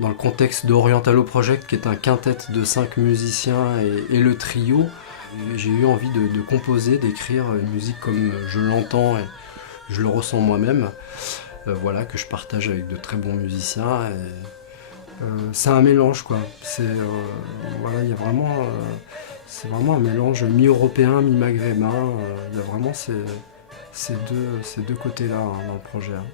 Dans le contexte de Orientalo Project, qui est un quintet de 5 musiciens et le trio, j'ai eu envie de composer, d'écrire une musique comme je l'entends et je le ressens moi-même. Voilà, que je partage avec de très bons musiciens. C'est un mélange, quoi. Voilà, il y a vraiment, c'est vraiment un mélange mi-européen, mi-maghrébin. Il y a vraiment ces deux côtés-là, hein, dans le projet, hein.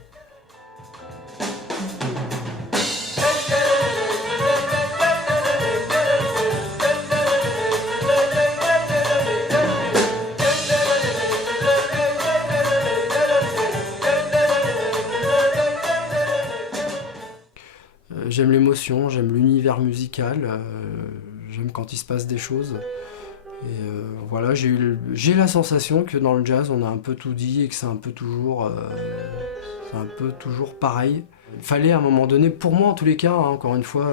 J'aime l'émotion, j'aime l'univers musical, j'aime quand il se passe des choses. Et voilà, j'ai la sensation que dans le jazz, on a un peu tout dit et que c'est un peu toujours pareil. Il fallait à un moment donné, pour moi en tous les cas, hein, encore une fois,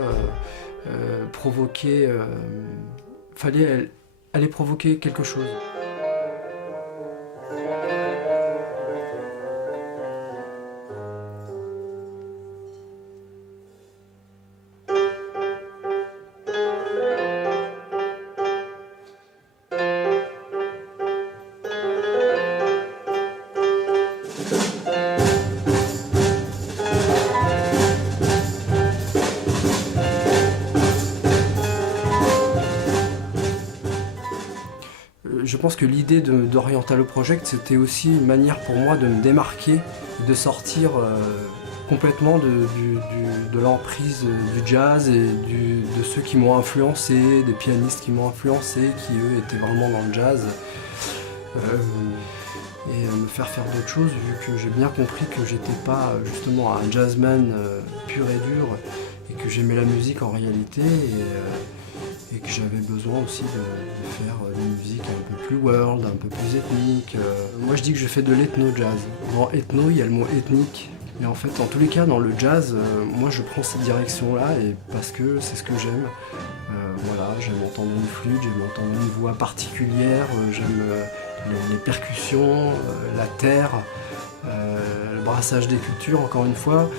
fallait aller provoquer quelque chose. Je pense que l'idée d'Orientalo Project, c'était aussi une manière pour moi de me démarquer, de sortir complètement de l'emprise du jazz et de ceux qui m'ont influencé, des pianistes qui m'ont influencé, qui eux étaient vraiment dans le jazz. Et me faire d'autres choses, vu que j'ai bien compris que j'étais pas justement un jazzman pur et dur, et que j'aimais la musique en réalité, et que j'avais besoin aussi de faire une musique un peu plus world, un peu plus ethnique. Moi je dis que je fais de l'ethno-jazz. Dans ethno, il y a le mot ethnique. Mais en fait, en tous les cas, dans le jazz, moi je prends cette direction-là parce que c'est ce que j'aime. Voilà, j'aime entendre une flûte, j'aime entendre une voix particulière, j'aime les percussions, la terre, le brassage des cultures, encore une fois.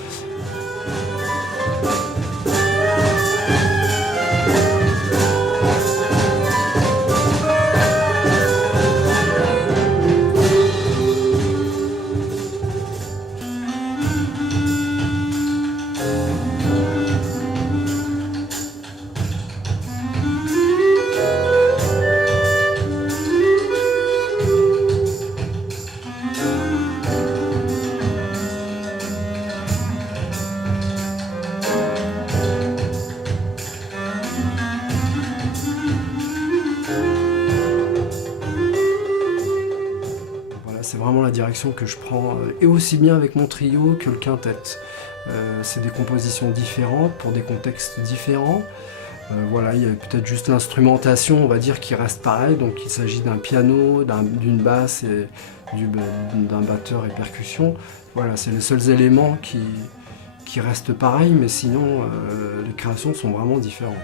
C'est vraiment la direction que je prends, et aussi bien avec mon trio que le quintet. C'est des compositions différentes, pour des contextes différents. Voilà, il y a peut-être juste l'instrumentation, on va dire, qui reste pareil. Donc il s'agit d'un piano, d'une basse et d'un batteur et percussion. Voilà, c'est les seuls éléments qui restent pareils, mais sinon les créations sont vraiment différentes.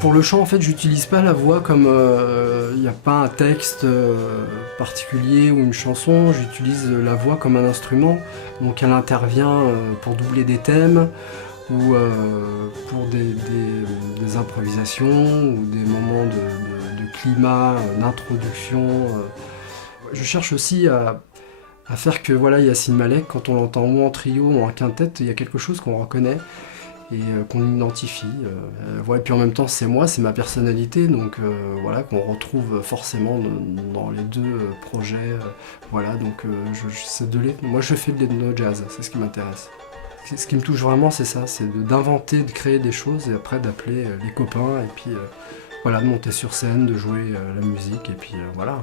Pour le chant, en fait, j'utilise pas la voix comme il n'y a pas un texte particulier ou une chanson. J'utilise la voix comme un instrument. Donc elle intervient pour doubler des thèmes ou pour des improvisations ou des moments de climat, d'introduction. Je cherche aussi à faire que voilà, Yacine Malek, quand on l'entend ou en trio ou en quintette, il y a quelque chose qu'on reconnaît et qu'on identifie. Ouais, et puis en même temps, c'est moi, c'est ma personnalité, donc voilà, qu'on retrouve forcément dans les deux projets. Voilà, donc moi je fais de l'ethno-jazz, c'est ce qui m'intéresse. Ce qui me touche vraiment, c'est ça, c'est d'inventer, de créer des choses et après d'appeler les copains et puis voilà, de monter sur scène, de jouer la musique et puis voilà.